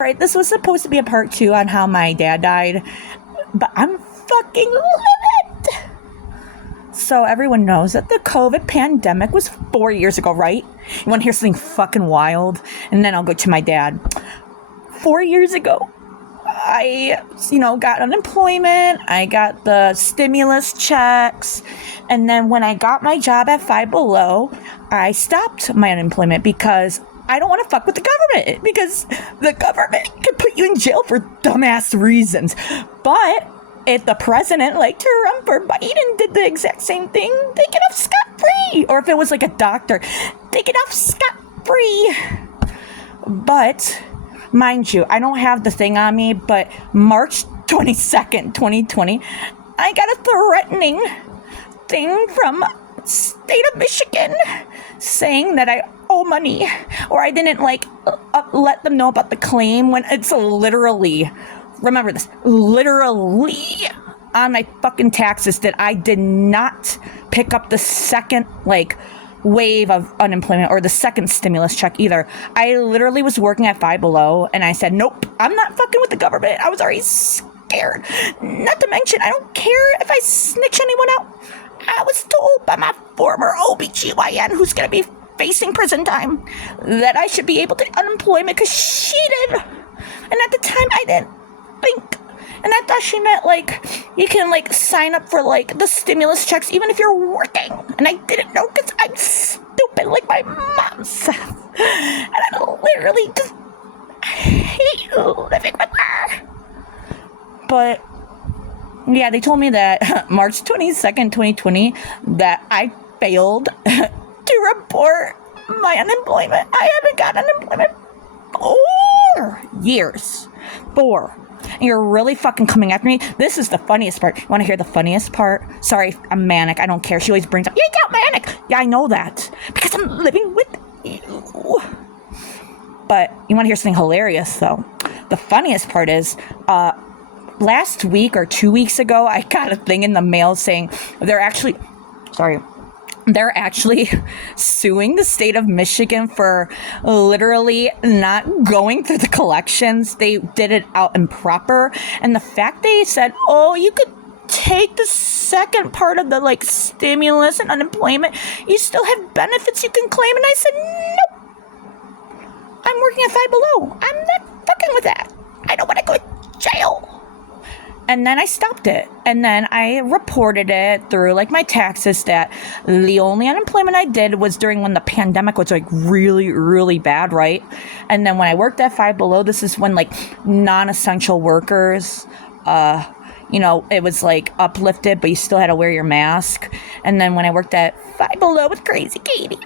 Right, this was supposed to be a part 2 on how my dad died, but I'm fucking livid. So everyone knows that the COVID pandemic was 4 years ago, right? You want to hear something fucking wild? And then I'll go to my dad. 4 years ago, I, got unemployment. I got the stimulus checks. And then when I got my job at Five Below, I stopped my unemployment because I don't want to fuck with the government, because the government could put you in jail for dumbass reasons. But if the president, like Trump or Biden, did the exact same thing, they get off scot-free. Or if it was like a doctor, they get off scot-free. But, mind you, I don't have the thing on me, but March 22nd, 2020, I got a threatening thing from state of Michigan saying that I owe money, or I didn't let them know about the claim, when it's literally, remember this, literally on my fucking taxes that I did not pick up the second wave of unemployment or the second stimulus check either. I literally was working at Five Below and I said, nope, I'm not fucking with the government. I was already scared. Not to mention, I don't care if I snitch anyone out. I was told by my former OBGYN, who's going to be facing prison time, that I should be able to unemployment because she did. And at the time, I didn't think. And I thought she meant, you can, sign up for, the stimulus checks even if you're working. And I didn't know because I'm stupid, like my mom said. And I literally just hate living with her. But yeah, they told me that March 22nd, 2020, that I failed to report my unemployment. I haven't got unemployment for 4 years. 4. And you're really fucking coming after me. This is the funniest part. You want to hear the funniest part? Sorry, I'm manic. I don't care. She always brings up, you got manic. Yeah, I know that. Because I'm living with you. But you want to hear something hilarious, though? The funniest part is, last week or 2 weeks ago, I got a thing in the mail saying they're actually suing the state of Michigan for literally not going through the collections. They did it out improper. And the fact they said, oh, you could take the second part of the stimulus and unemployment, you still have benefits you can claim. And I said, nope. I'm working at Five Below. I'm not fucking with that. I don't want to go to jail. And then I stopped it. And then I reported it through my taxes that the only unemployment I did was during when the pandemic was really, really bad, right? And then when I worked at Five Below, this is when non-essential workers, it was uplifted, but you still had to wear your mask. And then when I worked at Five Below with Crazy Katie,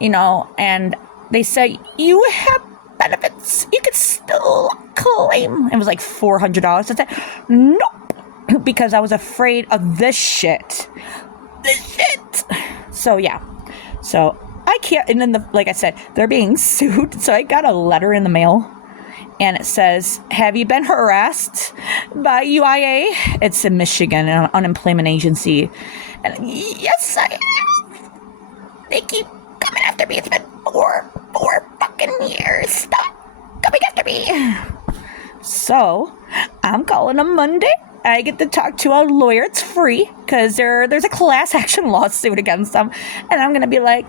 and they said, you have benefits, you could still claim. It was $400. I said, nope, because I was afraid of this shit. So yeah, so I can't. And then like I said, they're being sued. So I got a letter in the mail, and it says, have you been harassed by UIA? It's in Michigan, an unemployment agency. And yes, I have. They keep coming after me. It's been four fucking years. Stop coming after me. So I'm calling them Monday. I get to talk to a lawyer. It's free because there's a class action lawsuit against them. And I'm going to be like,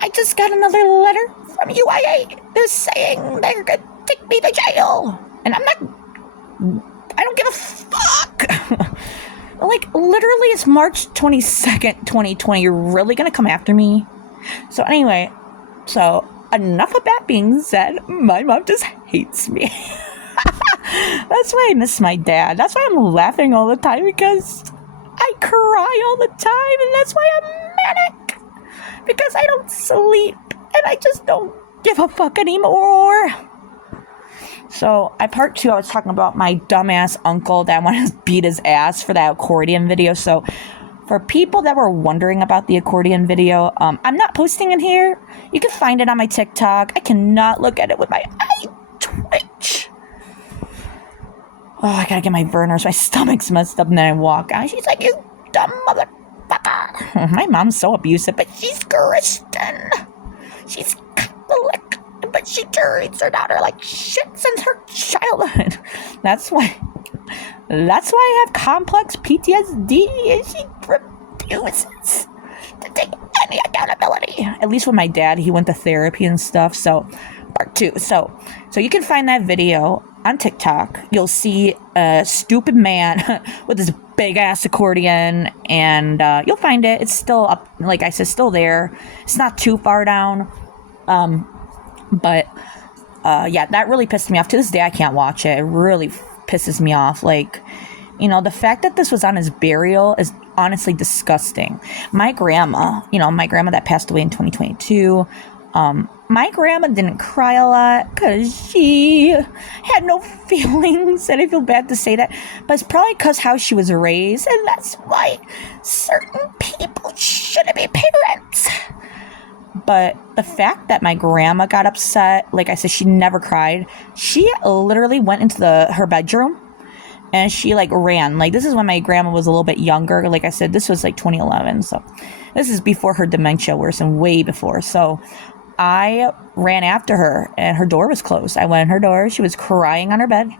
I just got another letter from UIA. They're saying they're going to take me to jail. And I don't give a fuck. Literally, it's March 22nd, 2020. You're really going to come after me? So anyway, enough of that being said, my mom just hates me. That's why I miss my dad. That's why I'm laughing all the time, because I cry all the time, and that's why I'm manic. Because I don't sleep, and I just don't give a fuck anymore. So, part 2, I was talking about my dumbass uncle that wanted to beat his ass for that accordion video. So, for people that were wondering about the accordion video, I'm not posting it here. You can find it on my TikTok. I cannot look at it with my eye twitch. Oh, I gotta get my burners. My stomach's messed up, and then I walk out. She's like, you dumb motherfucker. My mom's so abusive, but she's Christian. She's Catholic, but she treats her daughter like shit since her childhood. That's why I have complex PTSD, and she refuses to take any accountability. At least with my dad, he went to therapy and stuff. So, part 2. So you can find that video on TikTok. You'll see a stupid man with this big ass accordion, and you'll find it. It's still up, like I said, still there. It's not too far down. But yeah, that really pissed me off. To this day, I can't watch it. It really pisses me off. Like, you know, the fact that this was on his burial is honestly disgusting. My grandma that passed away in 2022, my grandma didn't cry a lot because she had no feelings, and I feel bad to say that, but it's probably because how she was raised, and that's why certain people shouldn't be parents. But the fact that my grandma got upset, like I said, she never cried. She literally went into her bedroom, and she like ran. Like, this is when my grandma was a little bit younger. Like I said, this was like 2011, so this is before her dementia worsened, way before. So I ran after her, and her door was closed. I went in her door. She was crying on her bed,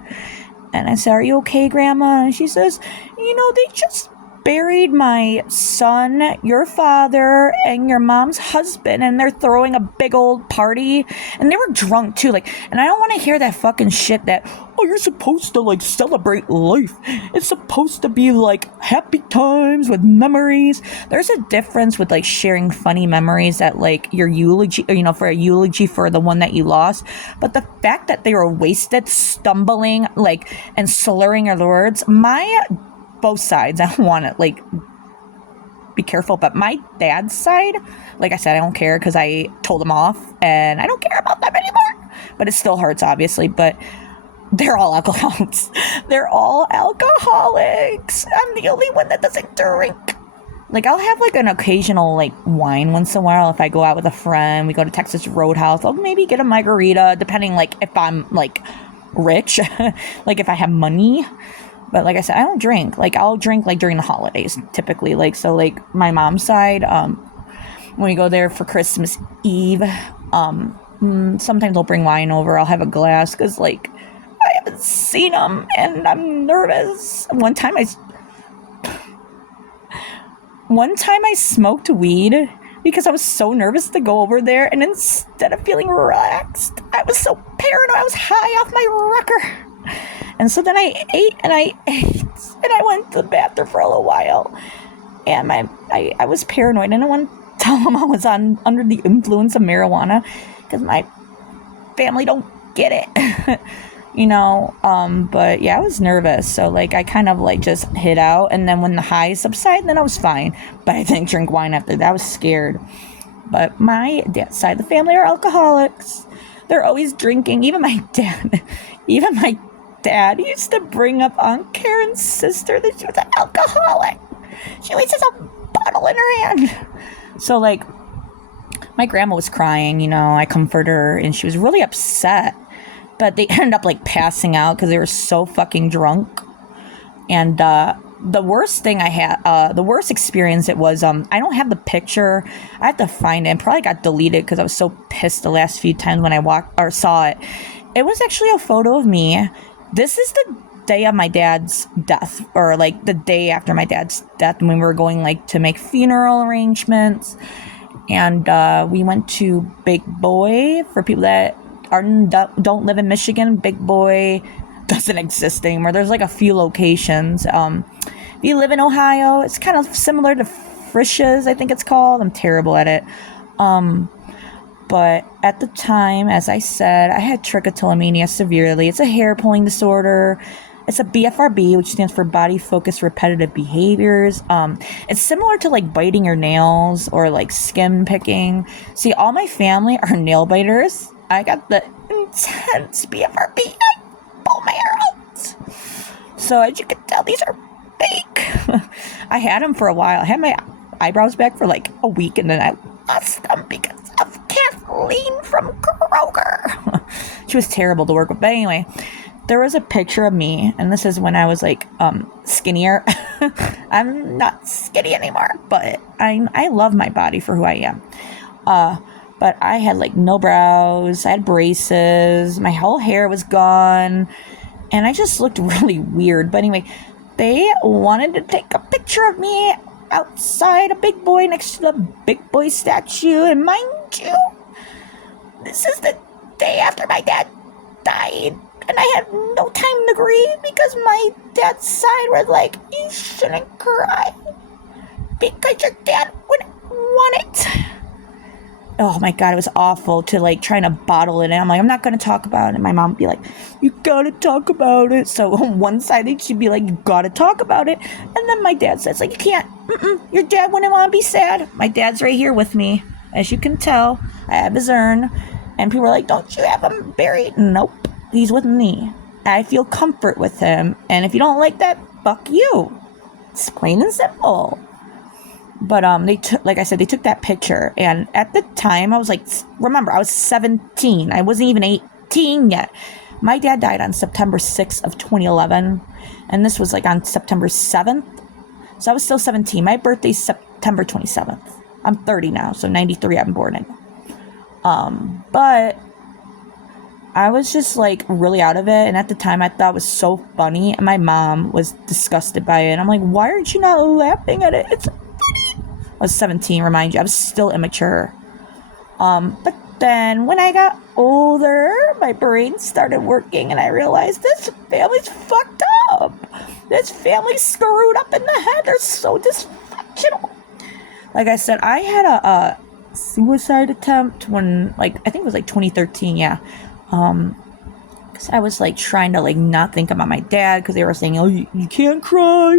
and I said, "Are you okay, Grandma?" And she says, "You know, they just buried my son, your father, and your mom's husband, and they're throwing a big old party, and they were drunk too." Like, and I don't want to hear that fucking shit that, oh, you're supposed to like celebrate life. It's supposed to be like happy times with memories. There's a difference with like sharing funny memories at like your eulogy, or, you know, for a eulogy for the one that you lost. But the fact that they were wasted, stumbling, like, and slurring their words, both sides, I don't want to like be careful, but my dad's side, like I said, I don't care because I told them off and I don't care about them anymore, but it still hurts, obviously. But they're all alcoholics. They're all alcoholics. I'm the only one that doesn't drink. Like, I'll have like an occasional like wine once in a while if I go out with a friend. We go to Texas Roadhouse. I'll maybe get a margarita, depending like if I'm like rich, like if I have money. But like I said, I don't drink. Like, I'll drink like during the holidays, typically. Like, so like my mom's side, when we go there for Christmas Eve, sometimes they'll bring wine over. I'll have a glass because like I haven't seen them and I'm nervous. One time I smoked weed because I was so nervous to go over there, and instead of feeling relaxed, I was so paranoid. I was high off my rocker. And so then I ate and I went to the bathroom for a little while, and I was paranoid. I didn't want to tell them I was under the influence of marijuana because my family don't get it, you know. But yeah, I was nervous, so like I kind of like just hid out, and then when the highs subsided, then I was fine. But I didn't drink wine after that. I was scared. But my dad's side of the family are alcoholics. They're always drinking. Even my dad used to bring up Aunt Karen's sister that she was an alcoholic. She always has a bottle in her hand. So like my grandma was crying, you know, I comforted her, and she was really upset. But they ended up like passing out because they were so fucking drunk. And the worst thing the worst experience it was, I don't have the picture. I have to find it. It probably got deleted because I was so pissed the last few times when I walked or saw it. It was actually a photo of me. This is the day of my dad's death, or like the day after my dad's death, when we were going like to make funeral arrangements. And we went to Big Boy. For people that don't live in Michigan, Big Boy doesn't exist anymore. There's like a few locations. If you live in Ohio, it's kind of similar to Frisch's, I think it's called. I'm terrible at it. But at the time, as I said, I had trichotillomania severely. It's a hair pulling disorder. It's a BFRB, which stands for body focused repetitive behaviors. It's similar to like biting your nails or like skin picking. See, all my family are nail biters. I got the intense BFRB. I pull my hair out. So as you can tell, these are fake. I had them for a while. I had my eyebrows back for like a week, and then I lost them because of Kathleen from Kroger. She was terrible to work with. But anyway, there was a picture of me, and this is when I was like skinnier. I'm not skinny anymore, but I love my body for who I am. but I had like no brows, I had braces, my whole hair was gone, and I just looked really weird. But anyway, they wanted to take a picture of me outside a big boy next to the big boy statue, and mind you, this is the day after my dad died, and I had no time to grieve because my dad's side was like, you shouldn't cry because your dad wouldn't want it. Oh my God, it was awful to like trying to bottle it in. I'm like, I'm not going to talk about it. And my mom would be like, you got to talk about it. So on one side, she'd be like, you got to talk about it. And then my dad says, like, you can't. Your dad wouldn't want to be sad. My dad's right here with me. As you can tell, I have his urn. And people are like, don't you have him buried? Nope, he's with me. I feel comfort with him. And if you don't like that, fuck you. It's plain and simple. But they took, like I said, they took that picture, and at the time I was like, remember, I was 17. I wasn't even 18 yet. My dad died on September 6th of 2011, and this was like on September 7th. So I was still 17. My birthday's September 27th. I'm 30 now, so 93 I'm born in. But I was just like really out of it, and at the time I thought it was so funny, and my mom was disgusted by it. I'm like, why aren't you not laughing at it? It's funny. I was 17, remind you. I was still immature. But then when I got older, my brain started working, and I realized this family's fucked up. This family's screwed up in the head. They're so dysfunctional. Like I said, I had a suicide attempt when, like, I think it was like 2013, yeah. Because I was like trying to like not think about my dad, because they were saying, oh, you can't cry,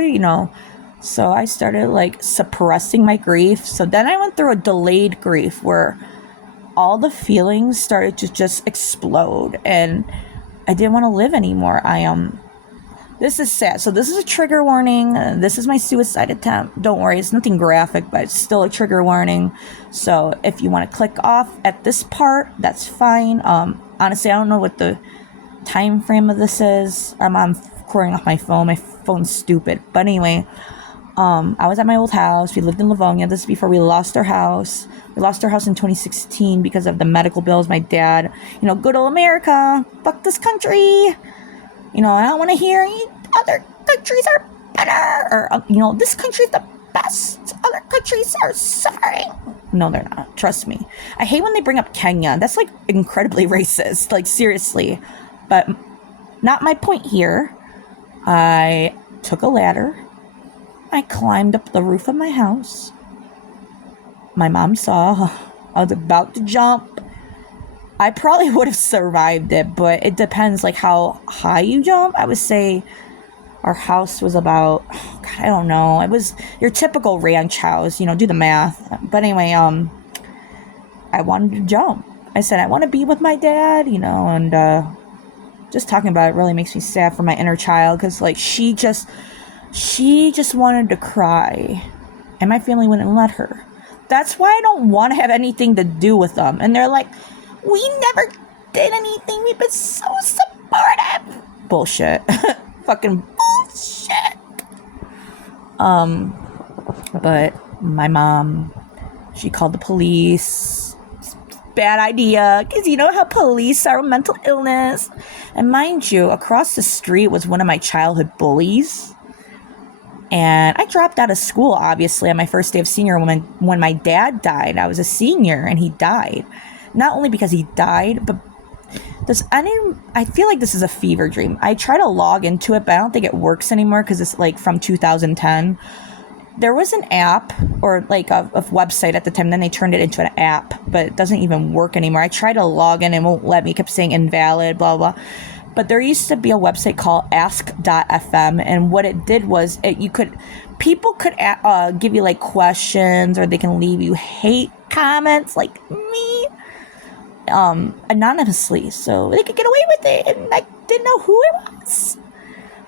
you know. So I started like suppressing my grief. So then I went through a delayed grief where all the feelings started to just explode, and I didn't want to live anymore. This is sad. So this is a trigger warning. This is my suicide attempt. Don't worry, it's nothing graphic, but it's still a trigger warning. So if you want to click off at this part, that's fine. Honestly, I don't know what the time frame of this is. I'm recording off my phone. My phone's stupid. But anyway, I was at my old house. We lived in Livonia. This is before we lost our house. We lost our house in 2016 because of the medical bills. My dad, good old America. Fuck this country. I don't want to hear other countries are better. Or, this country's the best. Other countries are suffering. No, they're not. Trust me. I hate when they bring up Kenya. That's, like, incredibly racist. Like, seriously. But not my point here. I took a ladder. I climbed up the roof of my house. My mom saw. I was about to jump. I probably would have survived it, but it depends, like, how high you jump. I would say our house was about, I don't know. It was your typical ranch house, do the math. But anyway, I wanted to jump. I said, I want to be with my dad, and just talking about it really makes me sad for my inner child, because, like, she just wanted to cry, and my family wouldn't let her. That's why I don't want to have anything to do with them. And they're like, we never did anything. We've been so supportive. Bullshit. Fucking bullshit. But my mom, she called the police. Bad idea, because you know how police are with mental illness. And mind you, across the street was one of my childhood bullies. And I dropped out of school, obviously, on my first day of senior when my dad died. I was a senior, and he died. Not only because he died, but I feel like this is a fever dream. I try to log into it, but I don't think it works anymore because it's like from 2010. There was an app or like a website at the time. Then they turned it into an app, but it doesn't even work anymore. I tried to log in and it won't let me. It kept saying invalid, blah, blah. But there used to be a website called ask.fm. And what it did was people could give you like questions, or they can leave you hate comments like me. Anonymously, so they could get away with it, and I didn't know who it was.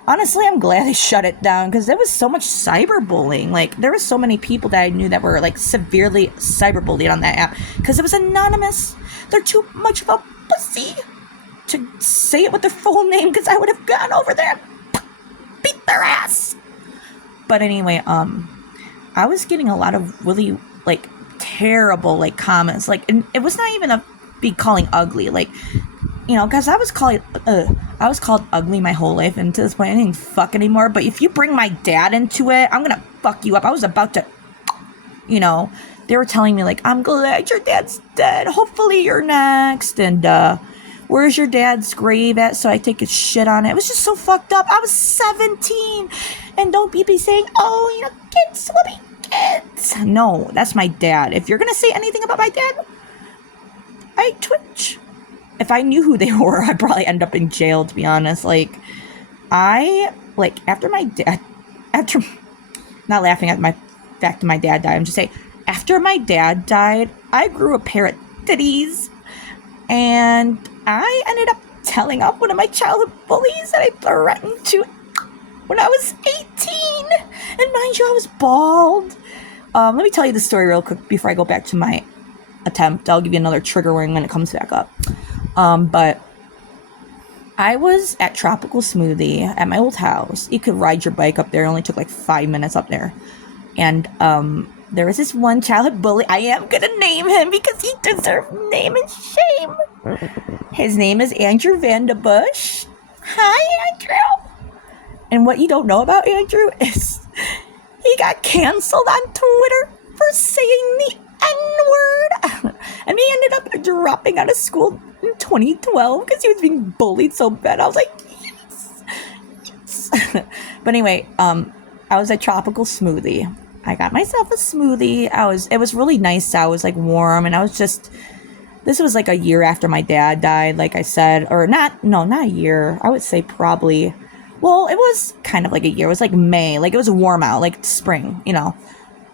Honestly, I'm glad they shut it down, because there was so much cyberbullying. Like, there were so many people that I knew that were like severely cyberbullied on that app because it was anonymous. They're too much of a pussy to say it with their full name, because I would have gone over there and beat their ass. But anyway, I was getting a lot of really like terrible, like, comments. Like, and it was not even be calling ugly. Like, because I was called ugly my whole life, and to this point, I didn't fuck anymore. But if you bring my dad into it, I'm gonna fuck you up. I was about to, they were telling me, like, I'm glad your dad's dead. Hopefully you're next. And, where's your dad's grave at? So I take a shit on it. It was just so fucked up. I was 17. And don't be saying, oh, kids will be kids. No, that's my dad. If you're going to say anything about my dad, I twitch. If I knew who they were, I'd probably end up in jail, to be honest. Like, after not laughing at my fact that my dad died, I'm just saying, after my dad died, I grew a pair of titties, and I ended up telling off one of my childhood bullies that I threatened to when I was 18. And mind you, I was bald. Let me tell you the story real quick before I go back to my attempt. I'll give you another trigger warning when it comes back up. But I was at Tropical Smoothie at my old house. You could ride your bike up there. It only took like 5 minutes up there. And there was this one childhood bully. I am going to name him because he deserves name and shame. His name is Andrew Vanderbush. Hi, Andrew. And what you don't know about Andrew is he got canceled on Twitter for saying the N-word. And he ended up dropping out of school in 2012 because he was being bullied so bad. I was like, yes. But anyway, I was at Tropical Smoothie. I got myself a smoothie. It was really nice. I was like warm, and this was like a year after my dad died, like I said, or not a year. I would say probably, well, it was kind of like a year. It was like May, like it was warm out, like spring,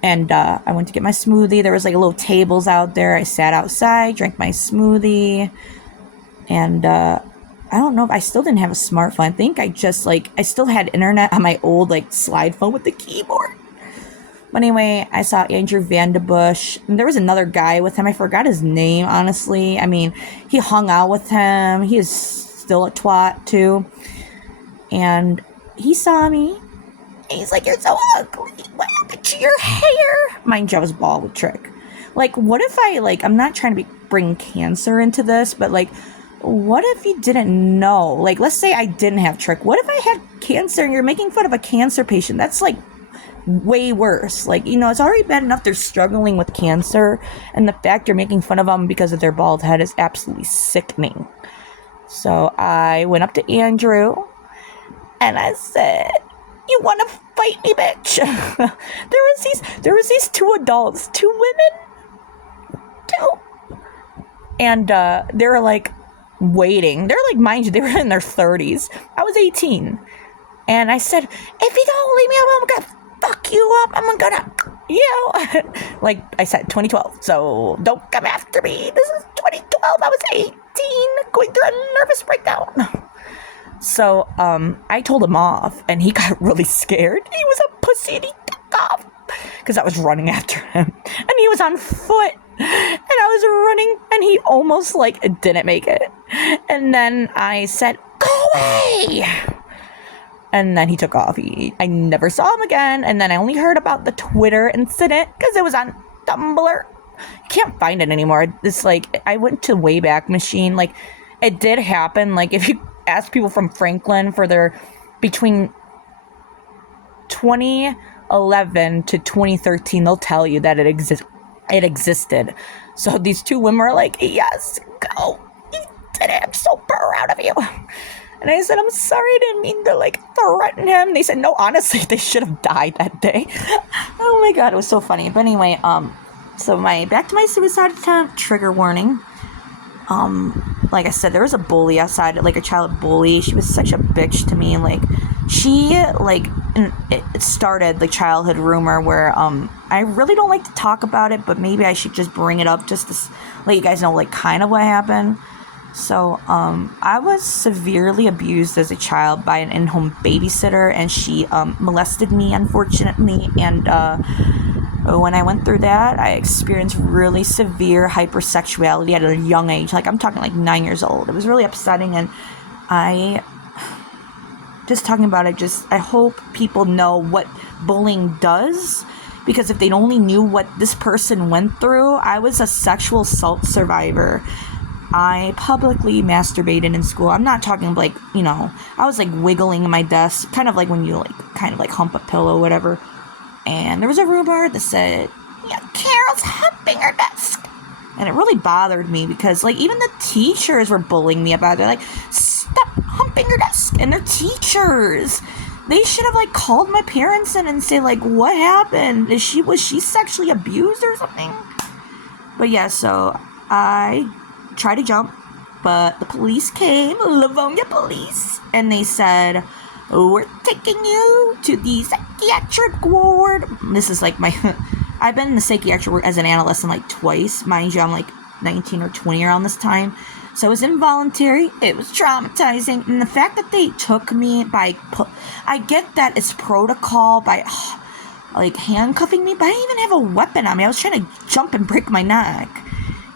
and I went to get my smoothie. There was like little tables out there. I sat outside, drank my smoothie, and I don't know if I still didn't have a smartphone. I think I still had internet on my old like slide phone with the keyboard. But anyway, I saw Andrew Vanderbush, and there was another guy with him. I forgot his name, honestly. I mean, he hung out with him. He is still a twat, too. And he saw me, and he's like, you're so ugly. What happened to your hair? Mind you, I was bald with Trick. Like, what if I'm not trying to bring cancer into this, but, like, what if you didn't know? Like, let's say I didn't have Trick. What if I had cancer and you're making fun of a cancer patient? That's, like, way worse. Like, it's already bad enough they're struggling with cancer, and the fact you're making fun of them because of their bald head is absolutely sickening. So I went up to Andrew and I said, you want to fight me, bitch? there was these two adults, two women, and they were like waiting. They're like, mind you, they were in their 30s. I was 18, and I said, if you don't leave me alone, I'm gonna fuck you up. I'm gonna, like I said, 2012. So don't come after me. This is 2012. I was 18, going through a nervous breakdown. So I told him off, and he got really scared. He was a pussy, and he took off because I was running after him, and he was on foot, and I was running, and he almost didn't make it. And then I said, "Go away." And then he took off. I never saw him again. And then I only heard about the Twitter incident because it was on Tumblr. You can't find it anymore. It's I went to Wayback Machine. It did happen. If you ask people from Franklin for their between 2011 to 2013, they'll tell you that it existed. So these two women were like, yes, go. You did it. I'm so proud of you. And I said, I'm sorry, I didn't mean to, threaten him. They said, no, honestly, they should have died that day. Oh, my God, it was so funny. But anyway, so back to my suicide attempt, trigger warning. Like I said, there was a bully outside, a child bully. She was such a bitch to me. It started the childhood rumor where, I really don't like to talk about it, but maybe I should just bring it up just to let you guys know, kind of what happened. So, I was severely abused as a child by an in-home babysitter, and she, molested me, unfortunately, and, when I went through that, I experienced really severe hypersexuality at a young age, I'm talking 9 years old. It was really upsetting, and just talking about it, I hope people know what bullying does, because if they only knew what this person went through, I was a sexual assault survivor. I publicly masturbated in school. I'm not talking like, I was like wiggling in my desk, kind of like when you like kind of like hump a pillow, whatever. And there was a rumor that said, yeah, Carol's humping her desk. And it really bothered me because like even the teachers were bullying me about it. They're like, stop humping your desk. And they're teachers. They should have like called my parents in and say like, what happened? Was she sexually abused or something? But yeah, so I tried to jump, but the police came, Livonia police, and they said, we're taking you to the psychiatric ward. This is like I've been in the psychiatric ward as an adolescent like twice. Mind you, I'm like 19 or 20 around this time. So it was involuntary. It was traumatizing. And the fact that they took me I get that it's protocol by like handcuffing me, but I didn't even have a weapon on me. I was trying to jump and break my neck.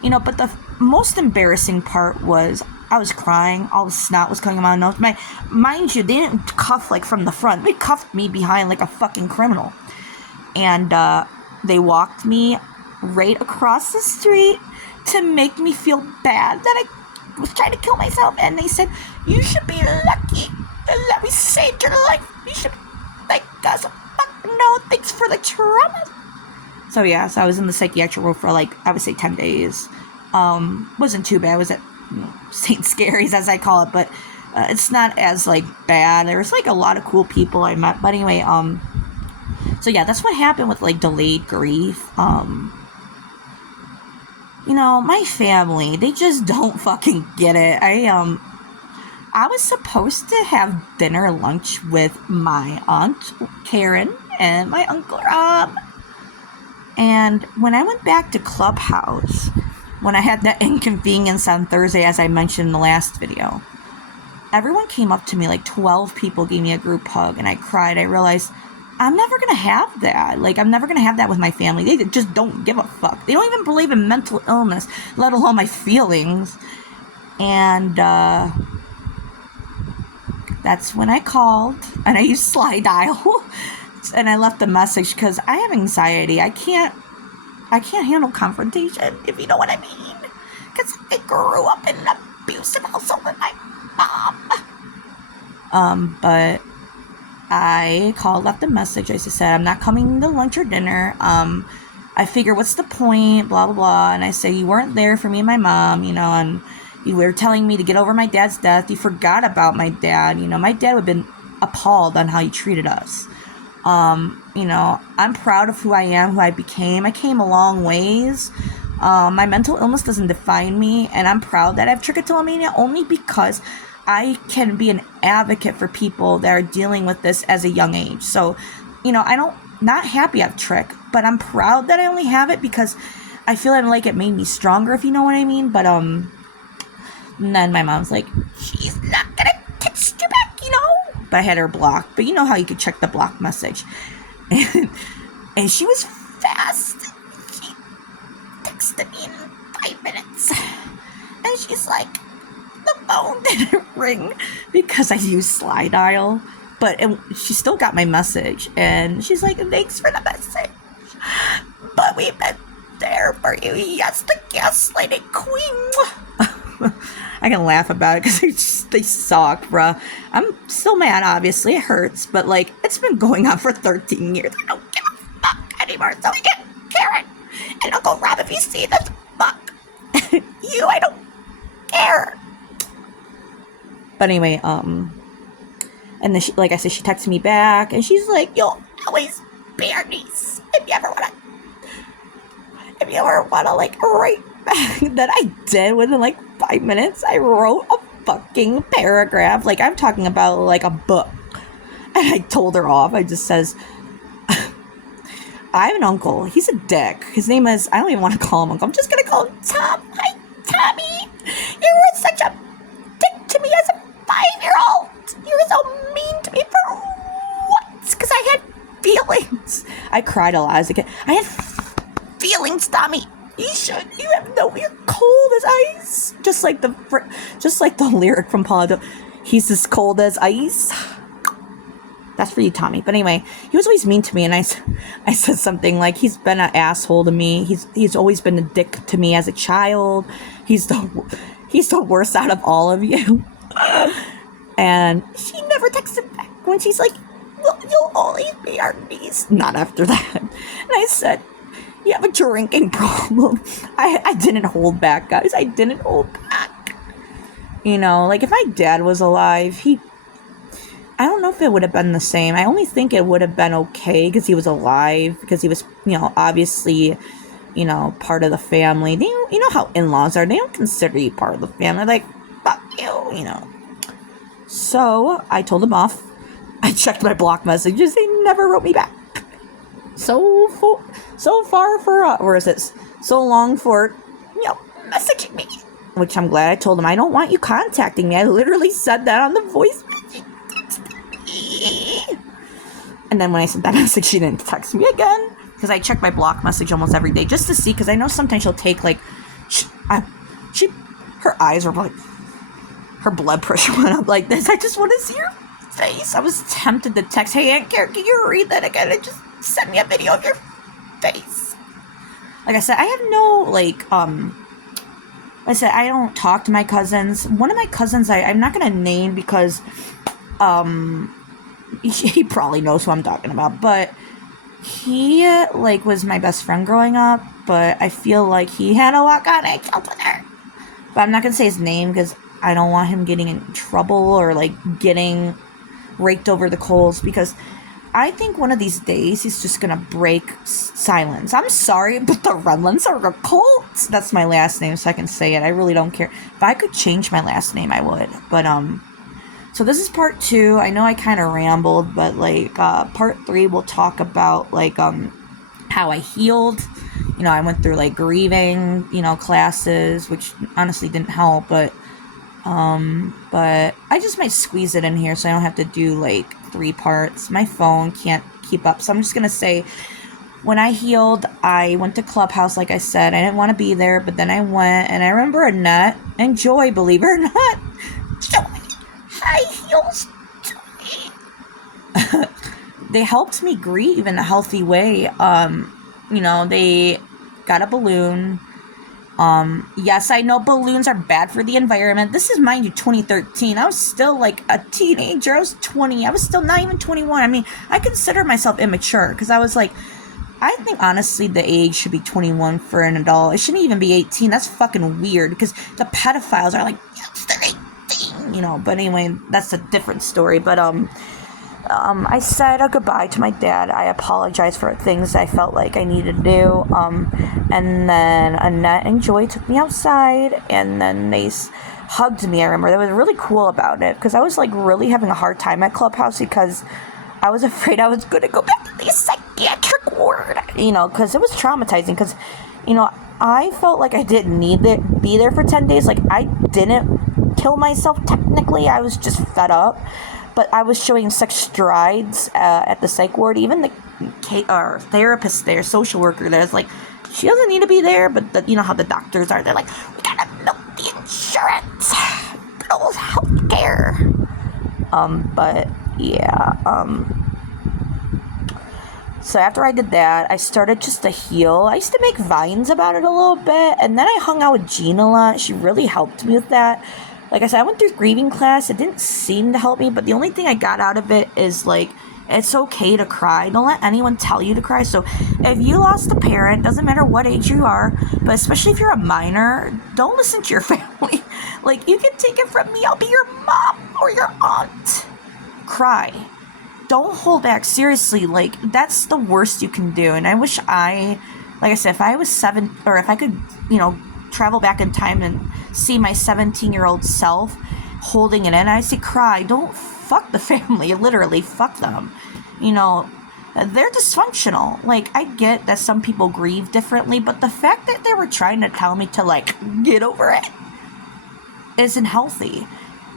But the most embarrassing part was I was crying. All the snot was coming out of my nose. Mind you, they didn't cuff like from the front. They cuffed me behind like a fucking criminal. And they walked me right across the street to make me feel bad that I was trying to kill myself. And they said, you should be lucky that we saved your life. You should thank us. Fuck no, thanks for the trauma. So yeah, so I was in the psychiatric ward for like, I would say 10 days. Wasn't too bad. I was at St. Scary's, as I call it, but it's not as like bad. There was like a lot of cool people I met. But anyway, so yeah, that's what happened with like delayed grief. My family, they just don't fucking get it. I was supposed to have dinner lunch with my aunt Karen and my uncle Rob. And when I went back to Clubhouse, when I had that inconvenience on Thursday, as I mentioned in the last video, everyone came up to me, like 12 people gave me a group hug, and I cried. I realized I'm never going to have that. Like, I'm never going to have that with my family. They just don't give a fuck. They don't even believe in mental illness, let alone my feelings. And that's when I called, and I used slide dial. And I left a message because I have anxiety. I can't handle confrontation, if you know what I mean. Because I grew up in an abusive household with my mom. But I left a message. I just said, I'm not coming to lunch or dinner. I figure, what's the point? Blah, blah, blah. And I said, you weren't there for me and my mom, and you were telling me to get over my dad's death. You forgot about my dad. My dad would have been appalled on how he treated us. I'm proud of who I am, who I became. I came a long ways. My mental illness doesn't define me, and I'm proud that I have trichotillomania only because I can be an advocate for people that are dealing with this as a young age. So, not happy I have trich, but I'm proud that I only have it because I feel like it made me stronger, if you know what I mean. But, and then my mom's like, she's not gonna text you back, But I had her blocked. But you know how you could check the block message. And she was fast. She texted me in 5 minutes. And she's like, the phone didn't ring because I used slide dial. But she still got my message. And she's like, thanks for the message. But we've been there for you. Yes, the gaslighting queen. I can laugh about it because they suck, bruh. I'm still mad, obviously. It hurts. But, like, it's been going on for 13 years. I don't give a fuck anymore. So I get Karen and Uncle Rob, if you see this, fuck you. I don't care. But anyway, and then, like I said, she texted me back. And she's like, you'll always be our niece. If you ever want to, like, write back. That I did within, like, 5 minutes. I wrote a fucking paragraph. Like, I'm talking about, like, a book. And I told her off. I just says, I have an uncle. He's a dick. His name is, I don't even want to call him uncle. I'm just going to call him Tom. Hi, Tommy. You were such a dick to me as a 5-year-old. You were so mean to me for what? Because I had feelings. I cried a lot as a kid. I had feelings, Tommy. You should. You have no. You're cold as ice. Just like the lyric from Paula. He's as cold as ice. That's for you, Tommy. But anyway, he was always mean to me, and I said something like, he's been an asshole to me. He's always been a dick to me as a child. He's the worst out of all of you. And she never texted back when she's like, well, you'll always be our niece. Not after that. And I said, you have a drinking problem. I didn't hold back, guys. I didn't hold back. You know, like if my dad was alive, I don't know if it would have been the same. I only think it would have been okay because he was alive, because he was, obviously, part of the family. They, you know how in-laws are. They don't consider you part of the family. Like, fuck you, So I told him off. I checked my block messages. They never wrote me back. So long for, messaging me. Which I'm glad I told him, I don't want you contacting me. I literally said that on the voice message. And then when I sent that message, she didn't text me again. Because I check my block message almost every day just to see. Because I know sometimes she'll take like, her eyes are like, her blood pressure went up like this. I just want to see her face. I was tempted to text, hey, Aunt Karen, can you read that again? And just send me a video of your face. Like I said, I have no, I don't talk to my cousins. One of my cousins, I'm not going to name because, he probably knows who I'm talking about, but he, was my best friend growing up, but I feel like he had a lot on eggshells with her. But I'm not going to say his name because I don't want him getting in trouble or, getting raked over the coals, because I think one of these days he's just going to break silence. I'm sorry, but the Redlands are a cult. That's my last name, so I can say it. I really don't care. If I could change my last name, I would. But, so this is part 2. I know I kind of rambled, but, part 3 we'll talk about, how I healed. I went through, grieving, classes, which honestly didn't help, but I just might squeeze it in here so I don't have to do, 3 parts. My phone can't keep up, so I'm just gonna say, when I healed, I went to Clubhouse, like I said. I didn't want to be there, but then I went, and I remember Annette and Joy, believe it or not. Joy! High heels, Joy! They helped me grieve in a healthy way. They got a balloon. Yes, I know balloons are bad for the environment. This is, mind you, 2013. I was still, a teenager. I was 20. I was still not even 21. I mean, I consider myself immature, because I was I think, honestly, the age should be 21 for an adult. It shouldn't even be 18. That's fucking weird, because the pedophiles are yes, they're 18, But anyway, that's a different story. But, I said goodbye to my dad. I apologized for things I felt like I needed to do. And then Annette and Joy took me outside, and then they hugged me. I remember that was really cool about it, because I was really having a hard time at Clubhouse, because I was afraid I was going to go back to the psychiatric ward, because it was traumatizing. Because, I felt like I didn't need to be there for 10 days. I didn't kill myself technically. I was just fed up. But I was showing such strides at the psych ward. Even the therapist there, social worker there's she doesn't need to be there. But you know how the doctors are. They're we gotta milk the insurance. Bills, health care. But yeah. So after I did that, I started just to heal. I used to make vines about it a little bit. And then I hung out with Jean a lot. She really helped me with that. Like I said, I went through grieving class. It didn't seem to help me, but the only thing I got out of it is it's okay to cry. Don't let anyone tell you to cry. So if you lost a parent, doesn't matter what age you are, but especially if you're a minor, don't listen to your family. You can take it from me. I'll be your mom or your aunt. Cry. Don't hold back. Seriously, that's the worst you can do. And I wish like I said, if I was 7, or if I could, travel back in time and see my 17-year-old self holding it in, I say cry. Don't fuck the family. Literally, fuck them. They're dysfunctional. I get that some people grieve differently, but the fact that they were trying to tell me to get over it isn't healthy.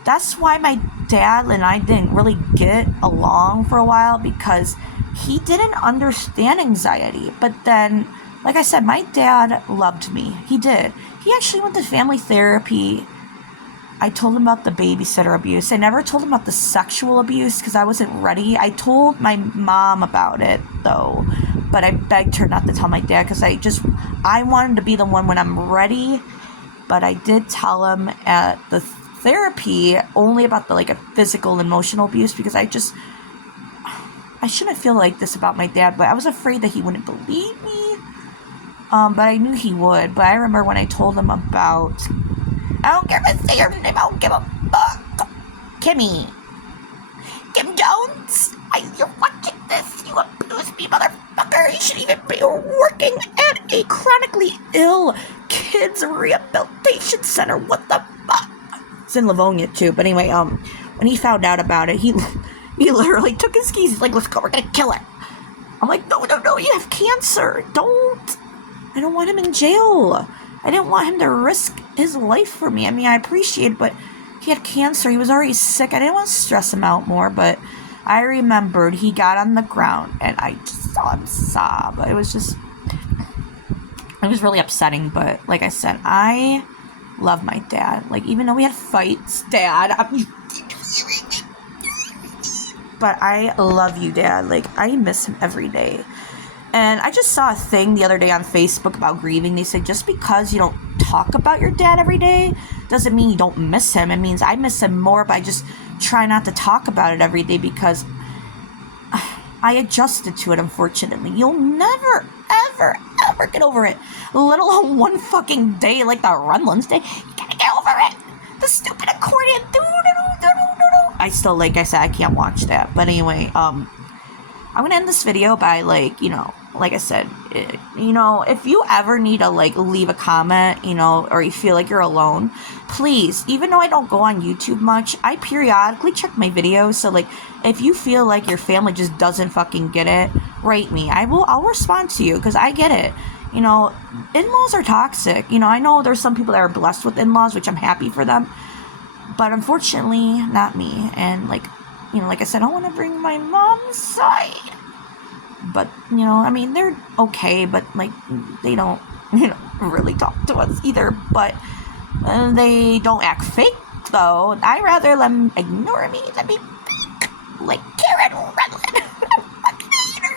That's why my dad and I didn't really get along for a while, because he didn't understand anxiety. But then, like I said, my dad loved me. He did. He actually went to family therapy I told him about the babysitter abuse. I never told him about the sexual abuse because I wasn't ready. I told my mom about it, though. But I begged her not to tell my dad because I wanted to be the one when I'm ready. But I did tell him at the therapy only about the, like, a physical and emotional abuse because I shouldn't feel like this about my dad, but I was afraid that he wouldn't believe me. But I knew he would. But I remember when I told him about, I don't care if I say her name, I don't give a fuck. Kim Jones, you're watching this, you abuse me, motherfucker. You should even be working at a chronically ill kids rehabilitation center. What the fuck? It's in Livonia too. But anyway, when he found out about it, he literally took his keys. He's like, let's go, we're gonna kill her. I'm like, no, you have cancer. I don't want him in jail. I didn't want him to risk his life for me. I mean, I appreciate it, but he had cancer. He was already sick. I didn't want to stress him out more, but I remembered he got on the ground, and I just saw him sob. It was really upsetting, but like I said, I love my dad. Like, even though we had fights, Dad, but I love you, Dad. Like, I miss him every day. And I just saw a thing the other day on Facebook about grieving. They said just because you don't talk about your dad every day doesn't mean you don't miss him. It means I miss him more, but I just try not to talk about it every day because I adjusted to it, unfortunately. You'll never, ever, ever get over it. Let alone one fucking day like the Runlands day. You gotta get over it. The stupid accordion. I still, like I said, I can't watch that. But anyway, I'm gonna end this video by, like, like I said, if you ever need to, like, leave a comment, or you feel like you're alone, please, even though I don't go on YouTube much, I periodically check my videos. So, like, if you feel like your family just doesn't fucking get it, write me. I'll respond to you because I get it. In-laws are toxic. I know there's some people that are blessed with in-laws, which I'm happy for them. But unfortunately, not me. And, like I said, I want to bring my mom's side. But, I mean, they're okay, but, like, they don't, really talk to us either. But they don't act fake, though. I rather them ignore me than be fake, like Karen Redland.